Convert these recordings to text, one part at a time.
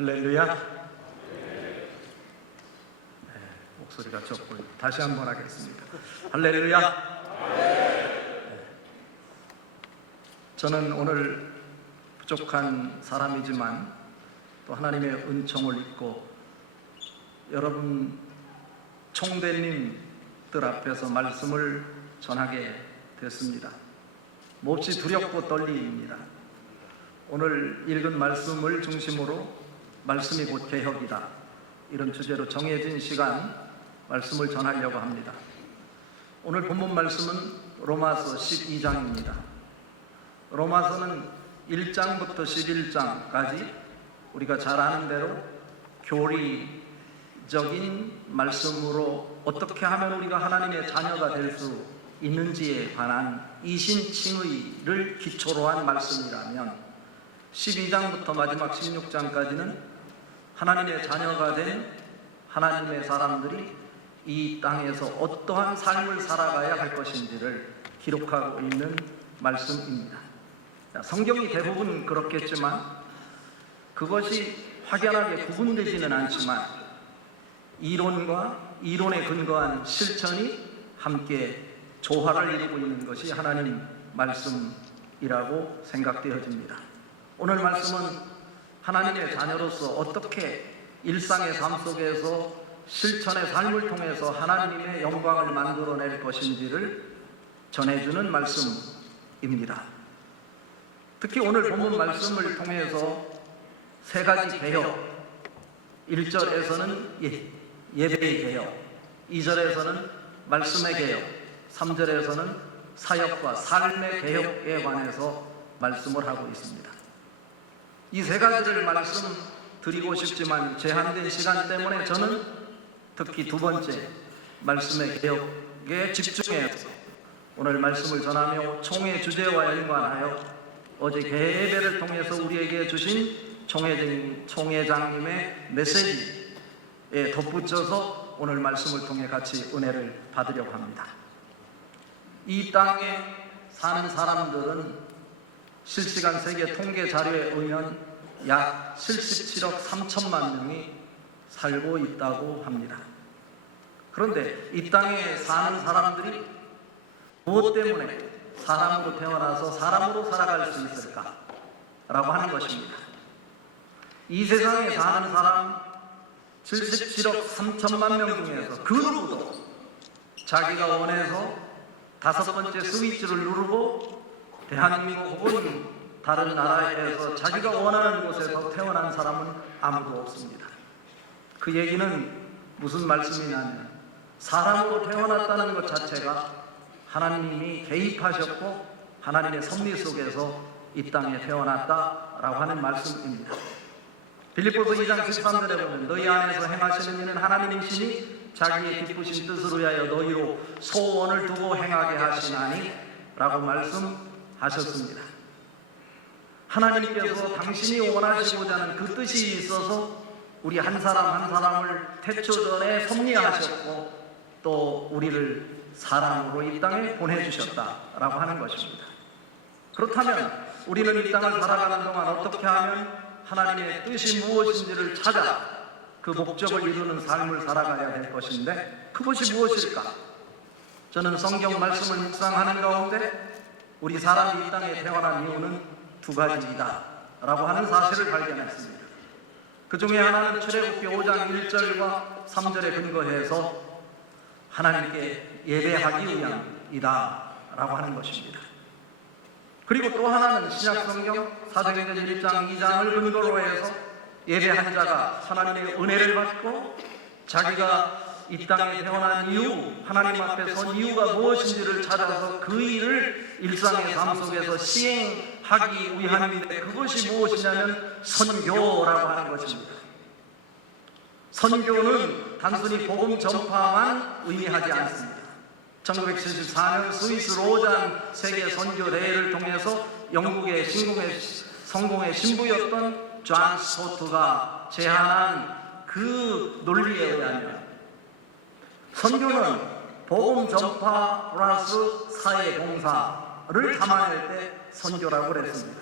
할렐루야. 목소리가 적고 다시 한번 하겠습니다. 할렐루야. 저는 오늘 부족한 사람이지만 또 하나님의 은총을 입고 여러분 총대님들 앞에서 말씀을 전하게 됐습니다. 몹시 두렵고 떨립니다. 오늘 읽은 말씀을 중심으로 말씀이 곧 개혁이다, 이런 주제로 정해진 시간 말씀을 전하려고 합니다. 오늘 본문 말씀은 로마서 12장입니다. 로마서는 1장부터 11장까지 우리가 잘 아는 대로 교리적인 말씀으로 어떻게 하면 우리가 하나님의 자녀가 될 수 있는지에 관한 이신칭의를 기초로 한 말씀이라면, 12장부터 마지막 16장까지는 하나님의 자녀가 된 하나님의 사람들이 이 땅에서 어떠한 삶을 살아가야 할 것인지를 기록하고 있는 말씀입니다. 성경이 대부분 그렇겠지만 그것이 확연하게 구분되지는 않지만 이론과 이론에 근거한 실천이 함께 조화를 이루고 있는 것이 하나님 말씀이라고 생각되어집니다. 오늘 말씀은 하나님의 자녀로서 어떻게 일상의 삶 속에서 실천의 삶을 통해서 하나님의 영광을 만들어낼 것인지를 전해주는 말씀입니다. 특히 오늘 본문 말씀을 통해서 세 가지 개혁, 1절에서는 예배의 개혁, 2절에서는 말씀의 개혁, 3절에서는 사역과 삶의 개혁에 관해서 말씀을 하고 있습니다. 이 세 가지를 말씀드리고 싶지만 제한된 시간 때문에 저는 특히 두 번째 말씀의 개혁에 집중해서 오늘 말씀을 전하며 총회 주제와 연관하여 어제 개회를 통해서 우리에게 주신 총회장님의 메시지에 덧붙여서 오늘 말씀을 통해 같이 은혜를 받으려고 합니다. 이 땅에 사는 사람들은 실시간 세계 통계 자료에 의하면 약 77억 3천만 명이 살고 있다고 합니다. 그런데 이 땅에 사는 사람들이 무엇 때문에 사람으로 태어나서 사람으로 살아갈 수 있을까? 라고 하는 것입니다. 이 세상에 사는 사람 77억 3천만 명 중에서 그 누구도 자기가 원해서 다섯 번째 스위치를 누르고 대한민국 혹은 다른 나라에서 자기가 원하는 곳에서 태어난 사람은 아무도 없습니다. 그 얘기는 무슨 말씀이냐면 사람으로 태어났다는 것 자체가 하나님이 개입하셨고 하나님의 섭리 속에서 이 땅에 태어났다라고 하는 말씀입니다. 빌립보서 2장 13절에 보면 너희 안에서 행하시는 이는 하나님이시니 자기의 기쁘신 뜻을 위하여 너희로 소원을 두고 행하게 하시나니 라고 말씀하셨습니다. 하나님께서 당신이 원하시고자 하는 그 뜻이 있어서 우리 한 사람 한 사람을 태초전에 섭리하셨고 또 우리를 사람으로 이 땅에 보내주셨다라고 하는 것입니다. 그렇다면 우리는 이 땅을 살아가는 동안 어떻게 하면 하나님의 뜻이 무엇인지를 찾아 그 목적을 이루는 삶을 살아가야 될 것인데 그것이 무엇일까? 저는 성경 말씀을 묵상하는 가운데 우리 사람이 이 땅에 태어난 이유는 두 가지이다 라고 하는 사실을 발견했습니다. 그 중에 하나는 출애굽기 5장 1절과 3절에 근거해서 하나님께 예배하기 위함이다 라고 하는 것입니다. 그리고 또 하나는 신약성경 사도행전 1장 2장을 근거로 해서 예배한 자가 하나님의 은혜를 받고 자기가 이 땅에 태어난 이유, 하나님 앞에 선 이유가 무엇인지를 찾아서 그 일을 일상의 삶 속에서 시행하기 위함인데 그것이 무엇이냐면 선교라고 하는 것입니다. 선교는 단순히 복음 전파만 의미하지 않습니다. 1974년 스위스 로잔 세계 선교 대회를 통해서 영국의 성공의 신부였던 존 스코트가 제안한 그 논리에 의하면 선교는 복음 전파 플러스 사회 봉사를 담아낼 때 선교라고 그랬습니다.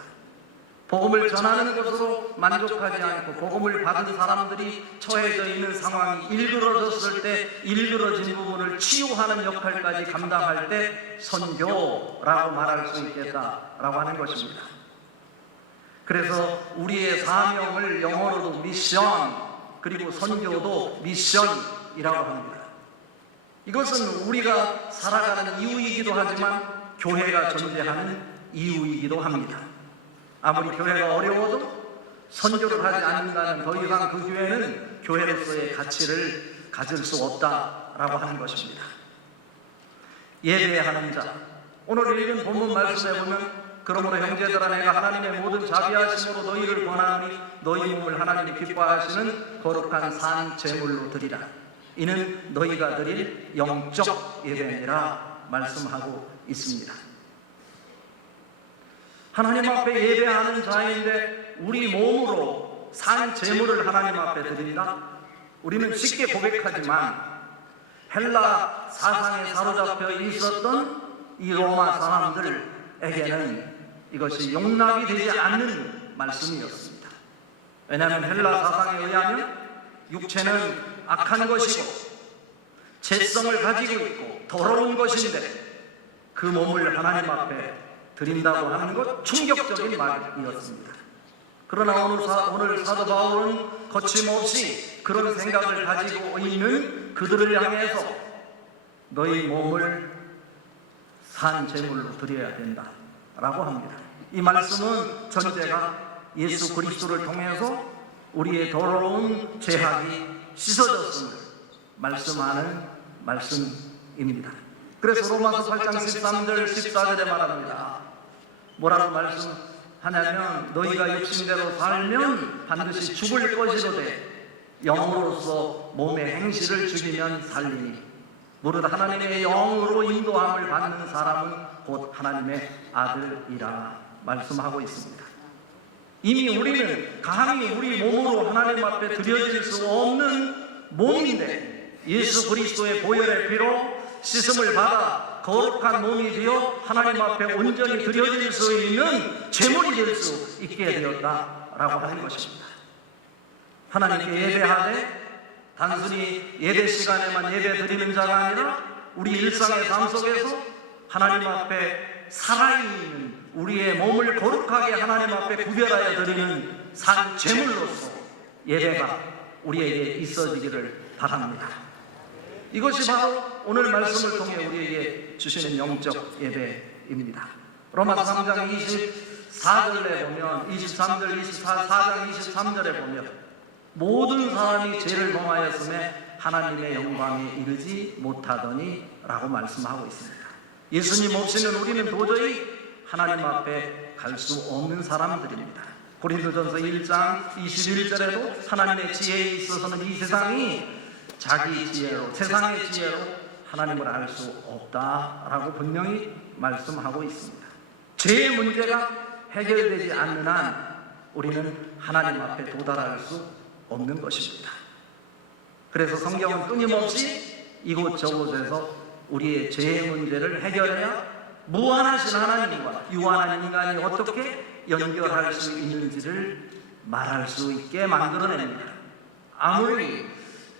복음을 전하는 것으로 만족하지 않고 복음을 받은 사람들이 처해져 있는 상황이 일그러졌을 때 일그러진 부분을 치유하는 역할까지 감당할 때 선교라고 말할 수 있겠다라고 하는 것입니다. 그래서 우리의 사명을 영어로도 미션, 그리고 선교도 미션이라고 합니다. 이것은 우리가 살아가는 이유이기도 하지만 교회가 존재하는 이유이기도 합니다. 아무리 교회가 어려워도 선교를 하지 않는다면 더 이상 그 교회는 교회로서의 가치를 가질 수 없다라고 하는 것입니다. 예배하는 자, 오늘 읽은 본문 말씀에 보면 그러므로 형제들아 내가 하나님의 모든 자비하심으로 너희를 권하노니 너희 몸을 하나님이 기뻐하시는 거룩한 산 제물로 드리라. 이는 너희가 드릴 영적 예배니라 말씀하고 있습니다. 하나님 앞에 예배하는 자인데 우리 몸으로 산 제물을 하나님 앞에 드린다? 우리는 쉽게 고백하지만 헬라 사상에 사로잡혀 있었던 이 로마 사람들에게는 이것이 용납이 되지 않는 말씀이었습니다. 왜냐하면 헬라 사상에 의하면 육체는 악한 것이고 죄성을 가지고 있고 더러운 것인데 그 몸을 하나님 앞에 드린다고 하는 것 충격적인 말이었습니다. 그러나 오늘 사도 바울은 거침없이 그런 생각을 가지고 있는 그들을 향해서 너희 몸을 산 제물로 드려야 된다라고 합니다. 이 말씀은 전제가 예수 그리스도를 통해서 우리의 더러운 죄악이 씻어졌음을 말씀하는 말씀입니다. 그래서 로마서 8장 13절 14절에 말합니다. 뭐라고 말씀하냐면 너희가 육신대로 살면 반드시 죽을 것이로되 영으로서 몸의 행실을 죽이면 살리니 무릇 하나님의 영으로 인도함을 받는 사람은 곧 하나님의 아들이라 말씀하고 있습니다. 이미 우리는 감히 우리 몸으로 하나님 앞에 드려질 수 없는 몸인데 예수 그리스도의 보혈의 피로 씻음을 받아 거룩한 몸이 되어 하나님 앞에 온전히 드려질 수 있는 제물이 될 수 있게 되었다라고 하는 것입니다. 하나님께 예배하되 단순히 예배 시간에만 예배 드리는 자가 아니라 우리 일상의 삶 속에서 하나님 앞에 살아있는 우리의 몸을 거룩하게 하나님 앞에 구별하여 드리는 산 제물로서 예배가 우리에게 있어지기를 바랍니다. 이것이 바로 오늘 말씀을 통해 우리에게 주시는 영적 예배입니다. 로마서 3장 24절에 보면 23절, 4장 23절에 보면 모든 사람이 죄를 범하였음에 하나님의 영광에 이르지 못하더니 라고 말씀하고 있습니다. 예수님 없이는 우리는 도저히 하나님 앞에 갈 수 없는 사람들입니다. 고린도전서 1장 21절에도 하나님의 지혜에 있어서는 이 세상이 자기 지혜로, 세상의 지혜로 하나님을 알 수 없다라고 분명히 말씀하고 있습니다. 죄의 문제가 해결되지 않는 한 우리는 하나님 앞에 도달할 수 없는 것입니다. 그래서 성경은 끊임없이 이곳저곳에서 우리의 죄의 문제를 해결해야 무한하신 하나님과 유한한 인간이 어떻게 연결할 수 있는지를 말할 수 있게 만들어냅니다. 아무리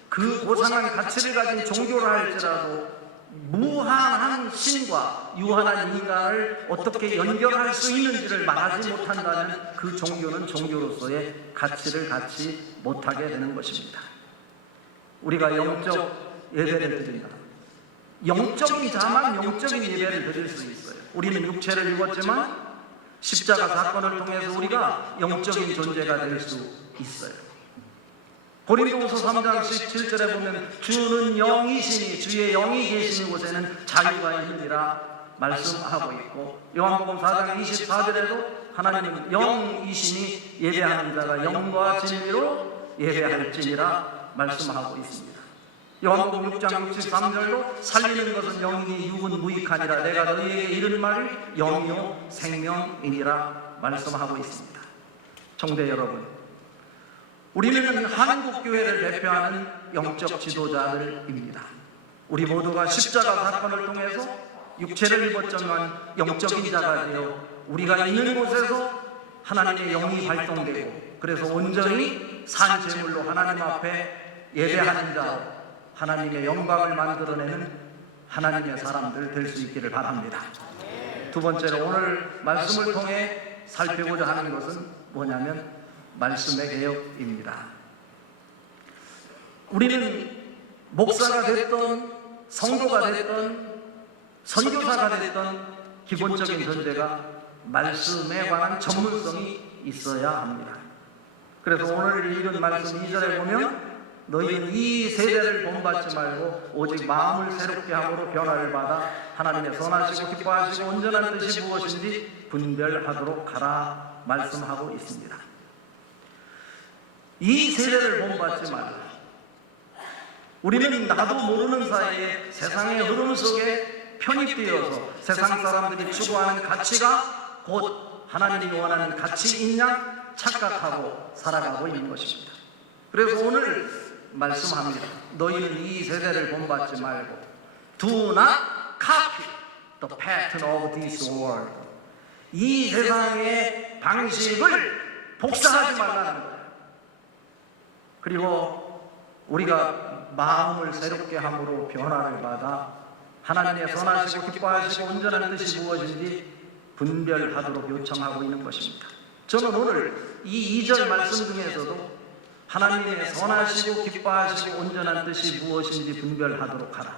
그 고상한 가치를 가진 종교를 할지라도 무한한 신과 유한한 인간을 어떻게 연결할 수 있는지를 말하지 못한다면 그 종교는 종교로서의 가치를 갖지 못하게 되는 것입니다. 우리가 영적 예배를 드린다. 영적인 자만 영적인 예배를 드릴 수 있어요. 우리는 육체를 입었지만 십자가 사건을 통해서 우리가 영적인 존재가 될 수 있어요. 고린도후서 3장 17절에 보면 주는 영이시니 주의 영이 계신 곳에는 자유가 있느니라 말씀하고 있고, 요한복음 4장 24절에도 하나님은 영이시니 예배하는 자가 영과 진리로 예배할지니라 말씀하고 있습니다. 요한복음 6장 63절도 살리는 것은 영이니 육은 무익하니라 내가 너희에게 이른 말이 영이요 생명이니라 말씀하고 있습니다. 청대 여러분, 우리는 한국교회를 대표하는 영적 지도자들입니다. 우리 모두가 십자가 사건을 통해서 육체를 입었지만 영적인 자가 되어 우리가 있는 곳에서 하나님의 영이 발동되고, 그래서 온전히 산 제물로 하나님 앞에 예배하는 자, 하나님의 영광을 만들어내는 하나님의 사람들 될 수 있기를 바랍니다. 두 번째로 오늘 말씀을 통해 살피고자 하는 것은 뭐냐면 말씀의 개혁입니다. 우리는 목사가 됐던 성도가 됐던 선교사가 됐던 기본적인 전제가 말씀에 관한 전문성이 있어야 합니다. 그래서 오늘 읽은 말씀 2절에 보면 너희는 이 세대를 본받지 말고 오직 마음을 새롭게 함으로 변화를 받아 하나님의 선하시고 기뻐하시고 온전한 뜻이 무엇인지 분별하도록 하라 말씀하고 있습니다. 이 세대를 본받지 말라. 우리는 나도 모르는 사이에 세상의 흐름 속에 편입되어서 세상 사람들이 추구하는 가치가 곧 하나님이 원하는 가치인 양 착각하고 살아가고 있는 것입니다. 그래서 오늘 말씀합니다. 너희는 이 세대를 본받지 말고 Do not copy the pattern of this world. 이 세상의 방식을 복사하지 말라는 거예요. 그리고 우리가 마음을 새롭게 함으로 변화를 받아 하나님의 선하시고 기뻐하시고 온전한 뜻이 무엇인지 분별하도록 요청하고 있는 것입니다. 저는 오늘 이 2절 말씀 중에서도 하나님의 선하시고 기뻐하시고 온전한 뜻이 무엇인지 분별하도록 하라.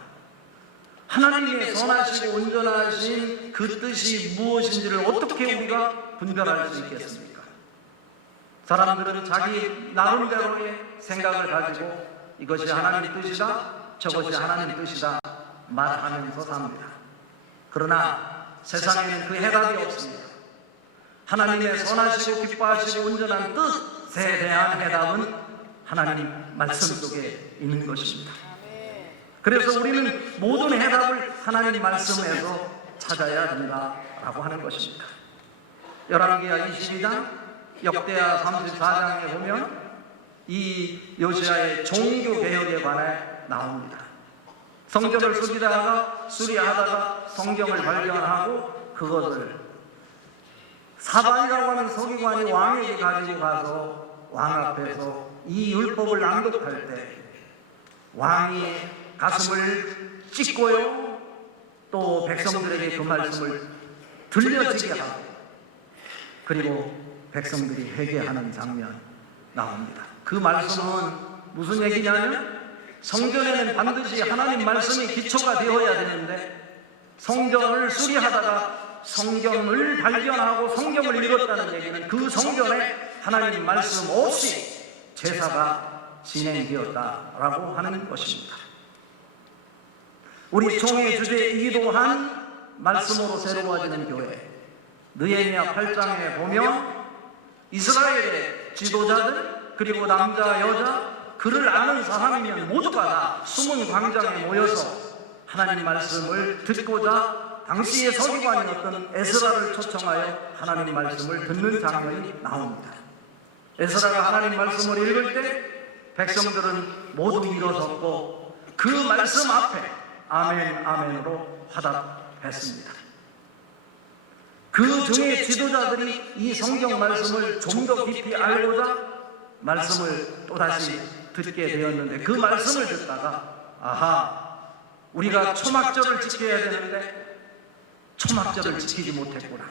하나님의 선하시고 온전하신 그 뜻이 무엇인지를 어떻게 우리가 분별할 수 있겠습니까? 사람들은 자기 나름대로의 생각을 가지고 이것이 하나님 뜻이다, 저것이 하나님 뜻이다 말하면서 삽니다. 그러나 세상에는 그 해답이 없습니다. 하나님의 선하시고 기뻐하시고 온전한 뜻에 대한 해답은 하나님 말씀 속에 있는 것입니다. 그래서 우리는 모든 해답을 하나님 말씀에서 찾아야 된다라고 하는 것입니다. 열왕기하 22장, 역대하 34장에 보면 이 요시야의 종교 개혁에 관해 나옵니다. 성경을 수리하다가 성경을 발견하고 그것을 사반이라고 하는 서기관이 왕에게 가지고 가서 왕 앞에서 이 율법을 낭독할 때 왕이 가슴을 찢고요, 또 백성들에게 그 말씀을 들려지게 하고, 그리고 백성들이 회개하는 장면 나옵니다. 그 말씀은 무슨 얘기냐면 성전에는 반드시 하나님 말씀이 기초가 되어야 되는데 성전을 수리하다가 성경을 발견하고 성경을 읽었다는 얘기는 그 성전에 하나님 말씀 없이 제사가 진행되었다라고 하는 것입니다. 우리 총회 주제이기도 한 말씀으로 새로워지는 교회, 느헤미야 8장에 보면 이스라엘의 지도자들 그리고 남자, 여자, 그를 아는 사람이면 모두가 다 숨은 광장에 모여서 하나님 말씀을 듣고자 당시의 서기관이었던 에스라를 초청하여 하나님 말씀을 듣는 장면이 나옵니다. 에스라가 하나님 말씀을 읽을 때 백성들은 모두 일어섰고 그 말씀 앞에 아멘 아멘으로 화답했습니다. 그 중에 지도자들이 이 성경 말씀을 좀 더 깊이 알고자 말씀을 또다시 듣게 되었는데 그 말씀을 듣다가 아하, 우리가 초막절을 지켜야 되는데 초막절을 지키지 못했구나.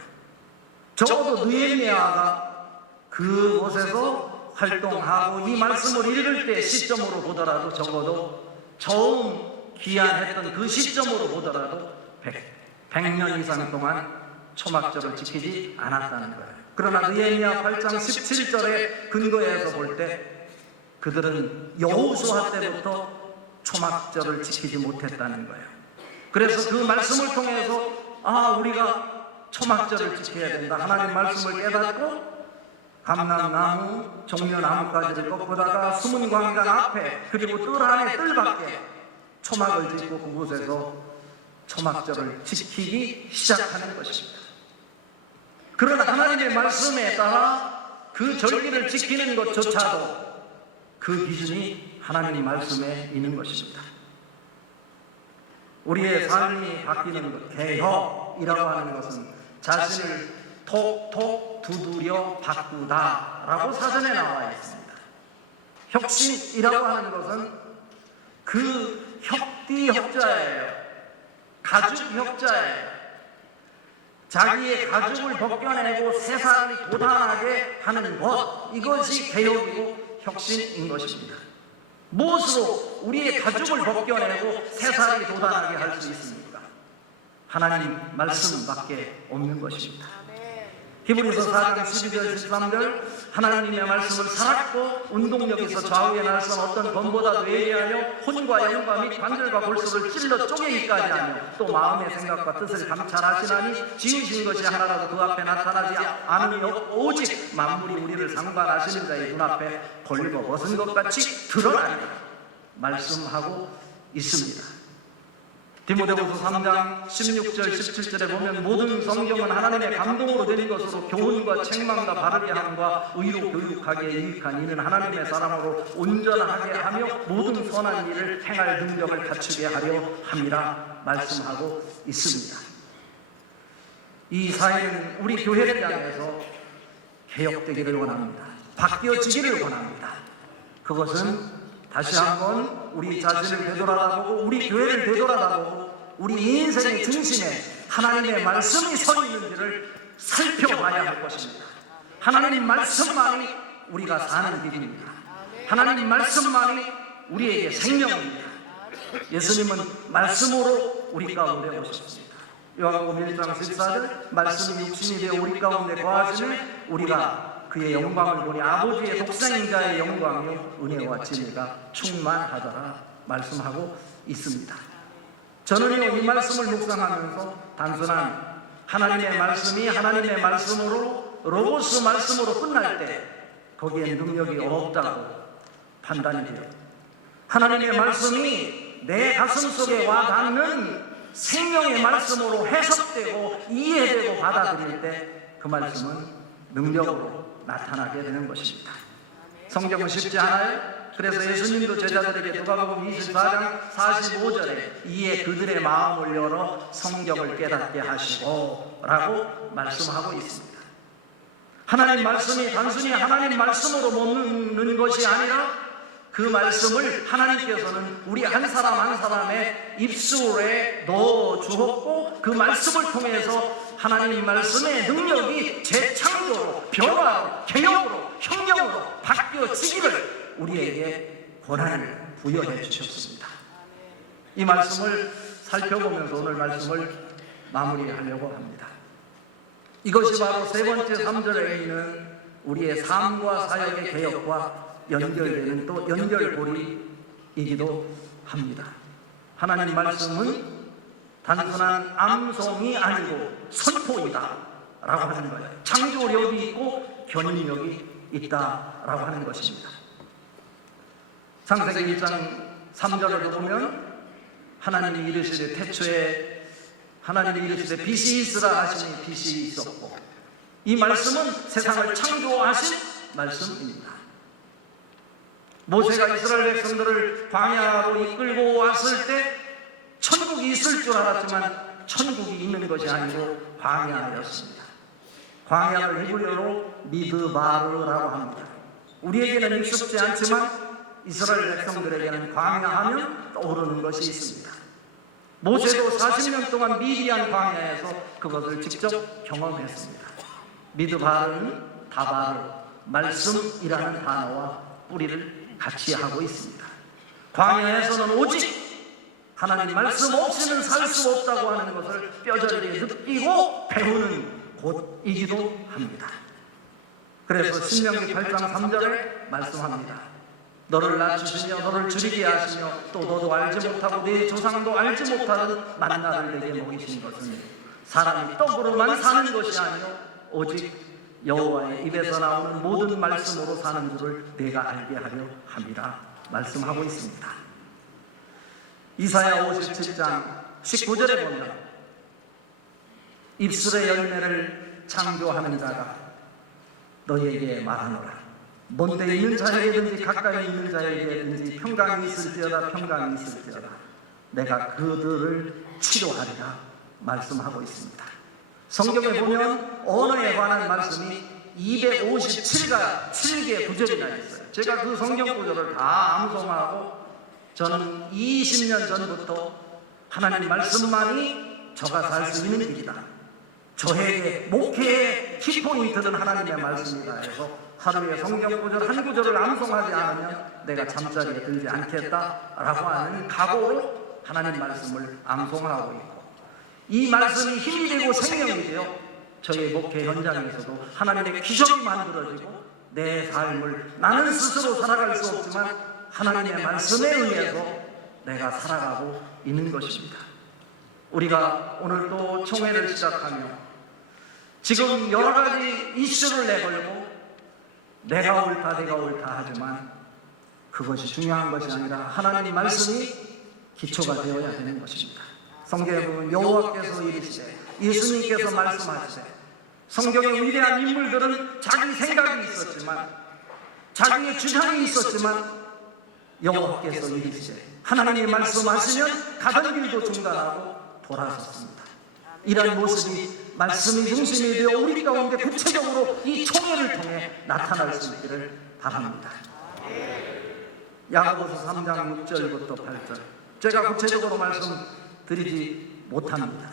적어도 느헤미야가 그곳에서 활동하고 이 말씀을 읽을 때 시점으로 보더라도 적어도 처음 기한했던 그 시점으로 보더라도 100년 이상 동안 초막절을 지키지 않았다는 거예요. 그러나 느헤미야 8장 17절에 근거해서 볼 때 그들은 여호수아 때부터 초막절을 지키지 못했다는 거예요. 그래서 그 말씀을 통해서 우리가 초막절을 지켜야 된다. 하나님 말씀을 깨닫고 감람나무, 종려나무까지를 꺾다가 숨은 광장 앞에 그리고 뜰 안에 뜰 밖에 초막을 짓고 그곳에서 초막절을 지키기 시작하는 것입니다. 그러나 하나님의 말씀에 따라 그 절기를 지키는 것조차도 그 기준이 하나님 말씀에 있는 것입니다. 우리의 삶이 바뀌는 것, 개혁이라고 하는 것은 자신을 톡톡 두드려 바꾸다라고 사전에 나와 있습니다. 혁신이라고 하는 것은 그 혁자예요. 가죽 혁자예요. 자기의 가죽을 벗겨내고 세상이 도단하게 하는 것, 이것이 개혁이고 혁신인 것입니다. 무엇으로 우리의 가죽을 벗겨내고 세상이 도단하게 할 수 있습니까? 하나님 말씀밖에 없는 것입니다. 히브리서 4장 12절 13절 하나님의 말씀을 살았고 운동력에서 좌우에 날선 어떤 검보다도 예리하여 혼과 영과 및 관절과 골수를 찔러 쪼개기까지 하며 또 마음의 생각과 뜻을 감찰하시나니 지으신 것이 하나라도 그 앞에 나타나지 않으며 오직 만물이 우리를 상관하시는 자의 눈앞에 걸려 벗은 것 같이 드러나리라 말씀하고 있습니다. 디모데후서 3장 16절 17절에 보면 모든 성경은 하나님의 감동으로 된 것으로 교훈과 책망과 바르게 함과 의로 교육하기에 유익한 이는 하나님의 사람으로 온전하게 하며 모든 선한 일을 행할 능력을 갖추게 하려 함이라 말씀하고 있습니다. 이 사회는 우리 교회를 향해서 개혁되기를 원합니다. 바뀌어지기를 원합니다. 그것은 다시 한번 우리 자신을 되돌아다보고 우리 교회를 되돌아다보고 우리 인생의 중심에 하나님의 말씀이 서 있는지를 살펴봐야 할 것입니다. 하나님 말씀만이 우리가 사는 길입니다. 하나님 말씀만이 우리에게 생명입니다. 예수님은 말씀으로 우리 가운데 오셨습니다. 요한복음 1장 14절 말씀이 육신이 되어 우리 가운데 거하시면 우리가 그의 영광을 보니 아버지의 독생자의 영광이요 은혜와 진리가 충만하더라 말씀하고 있습니다. 저는요 이 말씀을 묵상하면서 단순한 하나님의 말씀이 하나님의 말씀으로 로고스 말씀으로 끝날 때 거기에 능력이 없다고 판단이 돼요. 하나님의 말씀이 내 가슴 속에 와닿는 생명의 말씀으로 해석되고 이해되고 받아들일 때 그 말씀은 능력으로 나타나게 되는 것입니다. 성경은 쉽지 않아요? 그래서 예수님도 제자들에게 누가복음 24장 45절에 이에 그들의 마음을 열어 성경을 깨닫게 하시고 라고 말씀하고 있습니다. 하나님 말씀이 단순히 하나님 말씀으로 머무는 것이 아니라 그 말씀을 하나님께서는 우리 한 사람 한 사람의 입술에 넣어 주었고 그 말씀을 통해서 하나님 말씀의 능력이 재창조로 변화로 개혁으로 혁명으로 바뀌어지기를 우리에게 권한을 부여해 주셨습니다. 이 말씀을 살펴보면서 오늘 말씀을 마무리하려고 합니다. 이것이 바로 세 번째 3절에 있는 우리의 삶과 사역의 개혁과 연결되는 또 연결고리이기도 합니다. 하나님 말씀은 단순한 암송이 아니고 선포이다 라고 하는 거예요. 창조력이 있고 견인력이 있다라고 하는 것입니다. 창세기 1장 3절에도 보면 하나님이 이르시되 태초에 하나님이 이르시되 빛이 있으라 하시니 빛이 있었고 이 말씀은 세상을 창조하신 말씀입니다. 모세가 이스라엘 백성들을 광야로 이끌고 왔을 때 천국이 있을 줄 알았지만 천국이 있는 것이 아니고 광야였습니다. 광야를 히브리어로 미드바르라고 합니다. 우리에게는 익숙지 않지만 이스라엘 백성들에게는 광야하면 떠오르는 것이 있습니다. 모세도 40년 동안 미디안 광야에서 그것을 직접 경험했습니다. 미드바르는 다바르, 말씀이라는 단어와 뿌리를 같이 하고 있습니다. 광야에서는 오직 하나님 말씀 없이는 살 수 없다고 하는 것을 뼈저리게 느끼고 배우는 곳이기도 합니다. 그래서 신명기 8장 3절에 말씀합니다. 너를 낮추시며 너를 줄이게 하시며 또 너도 알지 못하고 네 조상도 알지 못하는 만나를 내게 먹이신 것은 사람이 떡으로만 사는 것이 아니요 오직 여호와의 입에서 나오는 모든 말씀으로 사는 줄을 내가 알게 하려 함이라 말씀하고 있습니다. 이사야 57장 19절에 보면 입술의 열매를 창조하는 자가 너희에게 말하노라. 먼데 있는 자에게든지 가까이 있는 자에게든지 평강이 있을지어다 평강이 있을지어다 내가 그들을 치료하리라 말씀하고 있습니다. 성경에 보면 언어에 관한 말씀이 257개 구절이나 있어요. 제가 그 성경 구절을 다 암송하고 저는 20년 전부터 하나님 말씀만이 저가 살 수 있는 길이다. 저에게 목회의 키포인트는 하나님의 말씀이다 해서 하루에 성경 구절 한 구절을 암송하지 않으면 내가 잠자리에 들지 않겠다라고 하는 각오로 하나님 말씀을 암송하고 있고, 이 말씀이 힘이 되고 생명이 되어 저의 목회 현장에서도 하나님의 기적이 만들어지고 내 삶을 나는 스스로 살아갈 수 없지만 하나님의 말씀에 의해서 내가 살아가고 있는 것입니다. 우리가 오늘 또 총회를 시작하며 지금 여러 가지 이슈를 내걸고 내가 옳다 하지만 그것이 중요한 것이 아니라 하나님 말씀이 기초가 되어야 되는 것입니다. 성경에 보면 여호와께서 이르시되, 예수님께서 말씀하시되, 성경의 위대한 인물들은 자기 생각이 있었지만, 자기의 주장이 있었지만 여호와께서 이르시되, 하나님이 말씀하시면 가던 길도 중단하고 돌아섰습니다. 이러한 모습이 말씀이 중심이 되어 우리 가운데 구체적으로 이 총회를 통해 나타날 수 있기를 바랍니다. 야고보서 3장 6절부터 8절, 제가 구체적으로 말씀드리지 못합니다.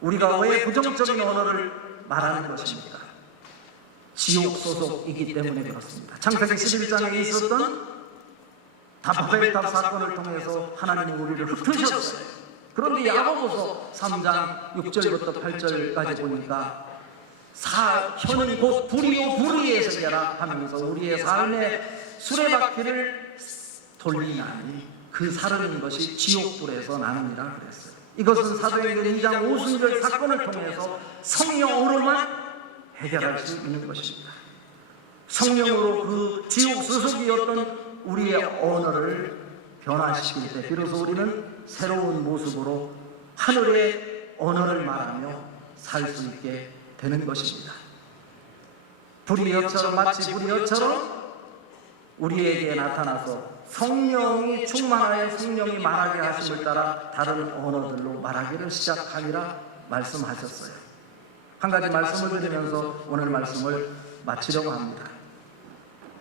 우리가 왜 부정적인 언어를 말하는 것입니까? 지옥 소속이기 때문에 그렇습니다. 창세기 11장에 있었던 바벨탑 사건을 통해서 하나님이 우리를 흩으셨어요. 그런데 야고보서 3장 6절부터 8절까지 보니까 혀는 곧 불이요 불의에서게라 하면서 우리의 삶의 수레바퀴를 돌리나니 그 사르는 것이 지옥불에서 나느니라 그랬어요. 이것은 사도행전 2장 오순절 사건을 통해서 성령으로만 해결할 수 있는 것입니다. 성령으로 그 지옥 소속이었던 우리의 언어를 변화시킬 때 비로소 우리는 새로운 모습으로 하늘의 언어를 말하며 살 수 있게 되는 것입니다. 불이여처럼, 마치 불이여처럼 우리에게 나타나서 성령이 충만하여 성령이 말하게 하심을 따라 다른 언어들로 말하기를 시작하리라 말씀하셨어요. 한 가지 말씀을 드리면서 오늘 말씀을 마치려고 합니다.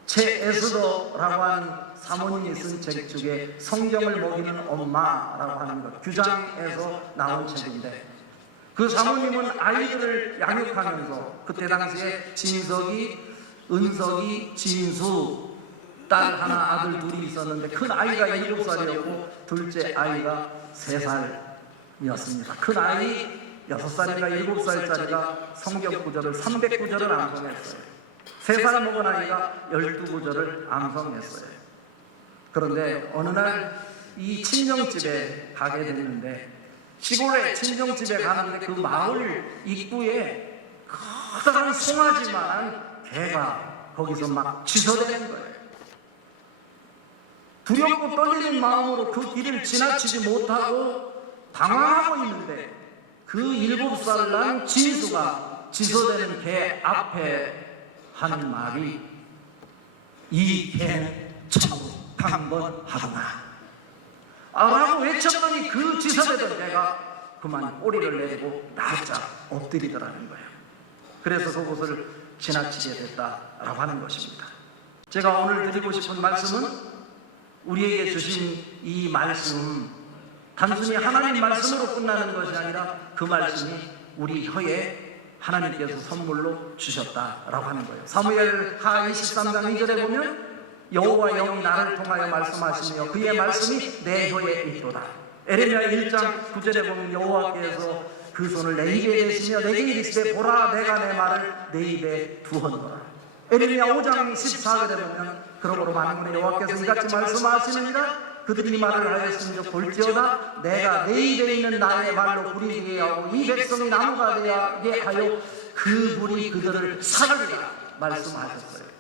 체 에스더라고 하는 사모님이 쓴 책 중에 성경을 먹이는 엄마라고 하는 것, 규장에서 나온 책인데, 그 사모님은 아이들을 양육하면서 그때 당시에 진석이, 은석이, 진수 딸 하나 아들 둘이 있었는데 큰 아이가 7살이었고 둘째 아이가 3살이었습니다. 큰 아이 6살인가 7살짜리가 성경 구절을 300구절을 암송했어요. 3살 먹은 아이가 12구절을 암송했어요. 그런데 어느 날 이 친정집에 가게 됐는데, 시골에 친정집에 가는데 그 마을 입구에 커다란 송아지만한 개가 거기서 막 짖어대는 거예요. 두렵고 떨리는 마음으로 그 길을 지나치지 못하고 당황하고 있는데 그 7살 난 진수가 짖어대는 개 앞에 하는 말이, 이 개는 참 강건하구나 라고 외쳤더니 그 짖어대던 개가 그만 꼬리를 내리고 납작 엎드리더라는 거예요. 그래서 그곳을 지나치게 됐다라고 하는 것입니다. 제가 오늘 드리고 싶은 말씀은 우리에게 주신 이 말씀, 단순히 하나님 말씀으로 끝나는 것이 아니라 그 말씀이 우리 혀에 하나님께서 선물로 주셨다라고 하는 거예요. 사무엘하 23장 2절에 보면 여호와 영이 나를 통하여 말씀하시며 그의 말씀이 내 혀에 있도다. 에레미야 1장 9절에 보면 여호와께서 그 손을 내 입에 대시며 내게 이르시되 보라 내가 내 말을 내 입에 두었노라. 에레미야 5장 14절에 보면 그러므로 만군의 여호와께서 이같이 말씀하시느니라. 그들이 말을 하였으니 볼지어다 내가 내 입에 있는 나의 말로 불이 되게 하고 이 백성이 나무가 되게 하여 그 불이 그들을 살리라 말씀하셨어요.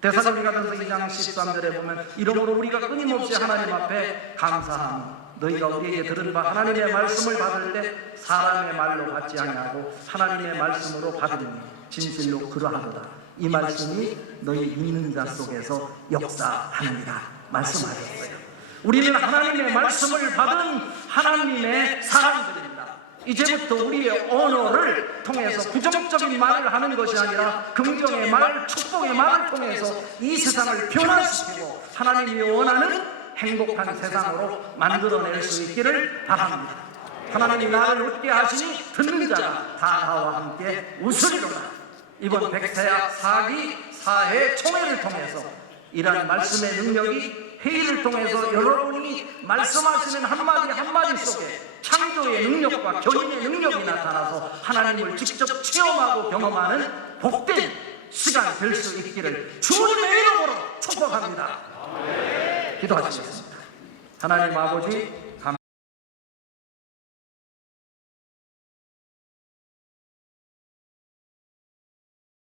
데살로니가전서 2장 13절에 보면 이러므로 우리가 끊임없이 하나님 앞에 감사하며 너희가 우리에게 들은 바 하나님의 말씀을 받을 때 사람의 말로 받지 아니하고 하나님의 말씀으로 받으니 진실로 그러하도다. 이 말씀이 너희 믿는 자 속에서 역사하느니라 말씀하셨어요. 우리는 하나님의 말씀을 받은 하나님의 사람들입니다. 이제부터 우리의 언어를 통해서 부정적인 말을 하는 것이 아니라 긍정의 말, 축복의 말을 통해서 이 세상을 변화시키고 하나님이 원하는 행복한 세상으로 만들어낼 수 있기를 바랍니다. 하나님이 나를 웃게 하시니 듣는 자가 다 나와 함께 웃으리로다. 이번 백사야 사기 사회 총회를 통해서 이러한 말씀의 능력이 회의를 통해서 여러분이 말씀하시는 한마디 한마디 속에 창조의 능력과 견인의 능력이 나타나서 하나님을 직접 체험하고 경험하는 복된 시간 될 수 있기를 주님의 이름으로 축복합니다. 기도하시겠습니다. 하나님 아버지,